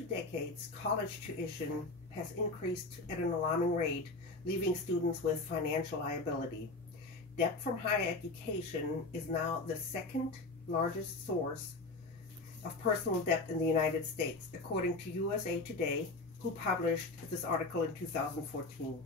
2 decades, college tuition has increased at an alarming rate, leaving students with financial liability. Debt from higher education is now the second largest source of personal debt in the United States, according to USA Today, who published this article in 2014.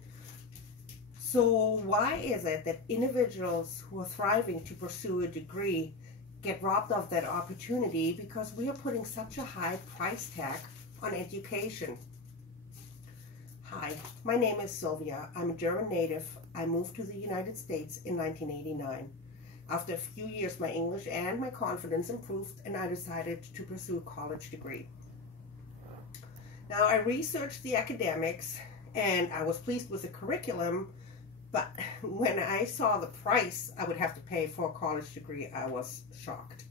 So why is it that individuals who are thriving to pursue a degree get robbed of that opportunity because we are putting such a high price tag on education? Hi, my name is Sylvia. I'm a German native. I moved to the United States in 1989. After a few years, my English and my confidence improved, and I decided to pursue a college degree. Now, I researched the academics, and I was pleased with the curriculum, but when I saw the price I would have to pay for a college degree, I was shocked.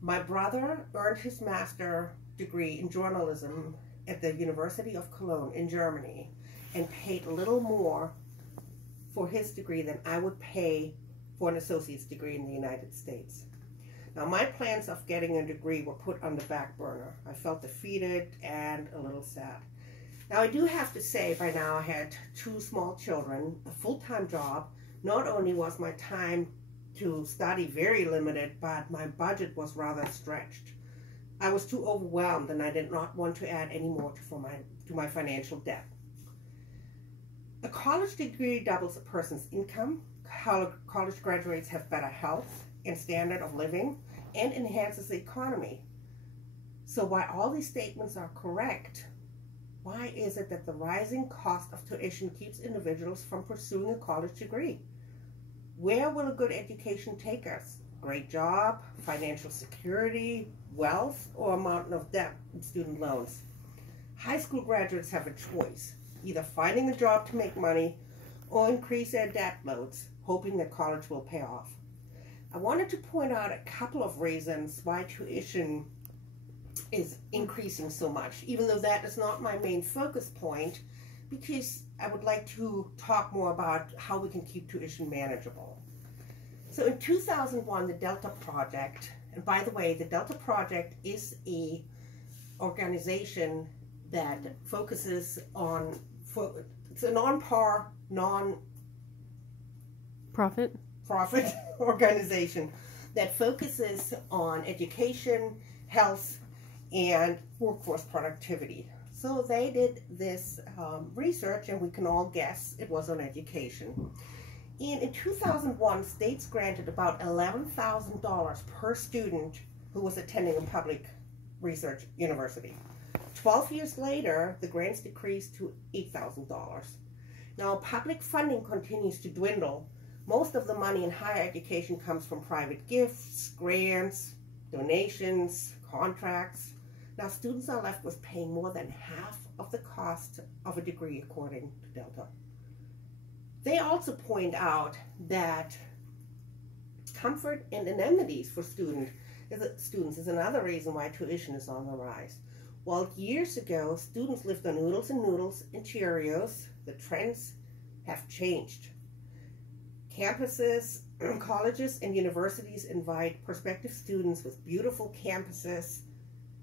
My brother earned his master's degree in journalism at the University of Cologne in Germany and paid a little more for his degree than I would pay for an associate's degree in the United States. Now, my plans of getting a degree were put on the back burner. I felt defeated and a little sad. Now, I do have to say, by now I had 2 small children, a full-time job. Not only was my time to study very limited, but my budget was rather stretched. I was too overwhelmed, and I did not want to add any more to my financial debt. A college degree doubles a person's income. College graduates have better health and standard of living, and enhances the economy. So while all these statements are correct, why is it that the rising cost of tuition keeps individuals from pursuing a college degree? Where will a good education take us? Great job, financial security, wealth, or a mountain of debt and student loans? High school graduates have a choice, either finding a job to make money or increase their debt loads, hoping that college will pay off. I wanted to point out a couple of reasons why tuition is increasing so much, even though that is not my main focus point, because I would like to talk more about how we can keep tuition manageable. So in 2001, the Delta Project, and by the way, the Delta Project is a organization that focuses on, it's a non-profit organization that focuses on education, health, and workforce productivity. So they did this research, and we can all guess it was on education. And in 2001, states granted about $11,000 per student who was attending a public research university. 12 years later, the grants decreased to $8,000. Now, public funding continues to dwindle. Most of the money in higher education comes from private gifts, grants, donations, contracts. Now, students are left with paying more than half of the cost of a degree, according to Delta. They also point out that comfort and amenities for students is another reason why tuition is on the rise. While years ago, students lived on oodles and noodles and Cheerios, the trends have changed. Campuses, colleges, and universities invite prospective students with beautiful campuses.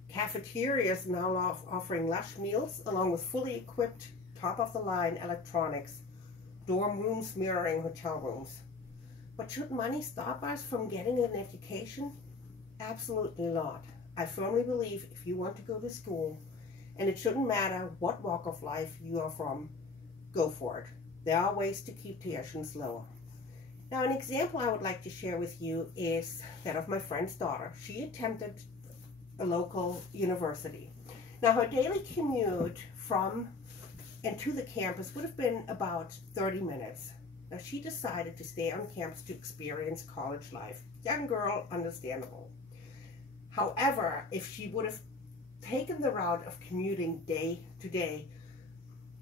Cafeterias now offering lush meals along with fully equipped, top-of-the-line electronics, dorm rooms mirroring hotel rooms. But should money stop us from getting an education? Absolutely not. I firmly believe if you want to go to school, and it shouldn't matter what walk of life you are from, go for it. There are ways to keep tuitions lower. Now, an example I would like to share with you is that of my friend's daughter. She attended a local university. Now, her daily commute from and to the campus would have been about 30 minutes. Now, she decided to stay on campus to experience college life. Young girl, understandable. However, if she would have taken the route of commuting day to day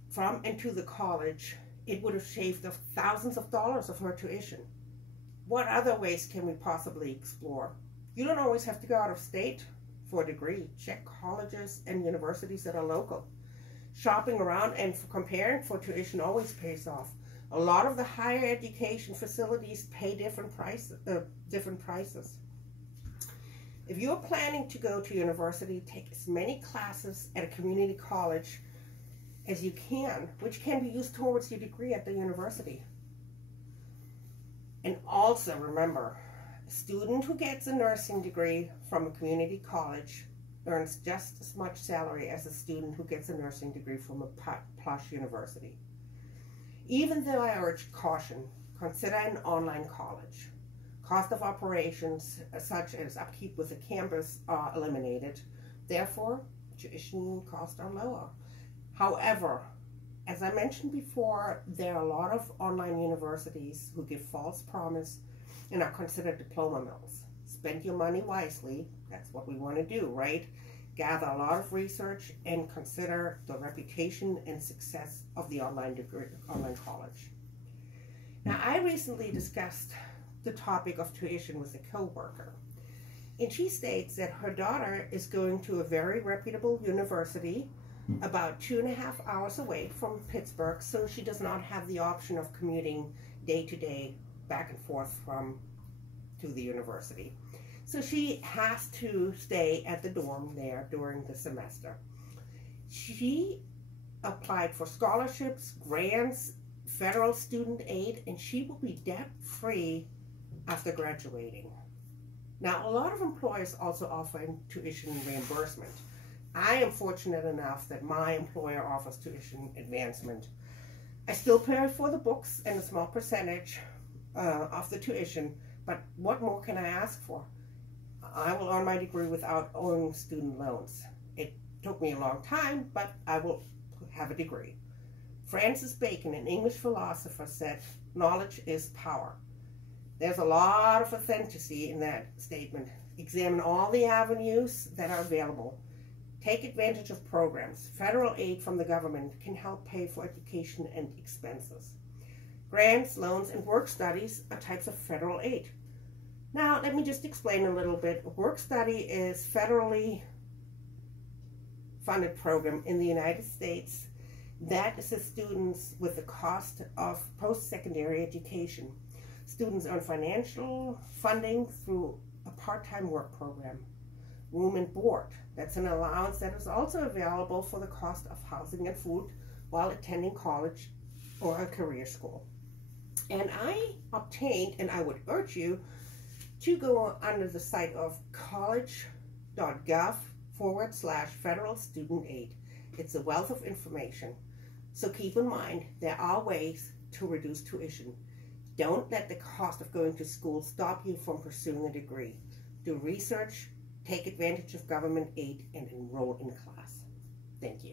from and to the college, it would have shaved off thousands of dollars of her tuition. What other ways can we possibly explore? You don't always have to go out of state for a degree. Check colleges and universities that are local. Shopping around and comparing for tuition always pays off. A lot of the higher education facilities pay different prices. If you're planning to go to university, take as many classes at a community college as you can, which can be used towards your degree at the university. And also remember, a student who gets a nursing degree from a community college earns just as much salary as a student who gets a nursing degree from a plush university. Even though I urge caution, consider an online college. Cost of operations, such as upkeep with the campus, are eliminated. Therefore, tuition costs are lower. However, as I mentioned before, there are a lot of online universities who give false promise and are considered diploma mills. Spend your money wisely. That's what we want to do, right? Gather a lot of research and consider the reputation and success of the online college. Now, I recently discussed the topic of tuition with a coworker, and she states that her daughter is going to a very reputable university about 2.5 hours away from Pittsburgh, so she does not have the option of commuting day to day back and forth to the university. So she has to stay at the dorm there during the semester. She applied for scholarships, grants, federal student aid, and she will be debt-free after graduating. Now, a lot of employers also offer tuition reimbursement. I am fortunate enough that my employer offers tuition advancement. I still pay for the books and a small percentage of the tuition, but what more can I ask for? I will earn my degree without owing student loans. It took me a long time, but I will have a degree. Francis Bacon, an English philosopher, said, "Knowledge is power." There's a lot of authenticity in that statement. Examine all the avenues that are available. Take advantage of programs. Federal aid from the government can help pay for education and expenses. Grants, loans, and work studies are types of federal aid. Now, let me just explain a little bit. Work study is federally funded program in the United States that assists students with the cost of post-secondary education. Students earn financial funding through a part-time work program. Room and board, that's an allowance that is also available for the cost of housing and food while attending college or a career school. And I obtained, and I would urge you to go under the site of college.gov/federal student aid. It's a wealth of information. So keep in mind, there are ways to reduce tuition. Don't let the cost of going to school stop you from pursuing a degree. Do research, take advantage of government aid, and enroll in class. Thank you.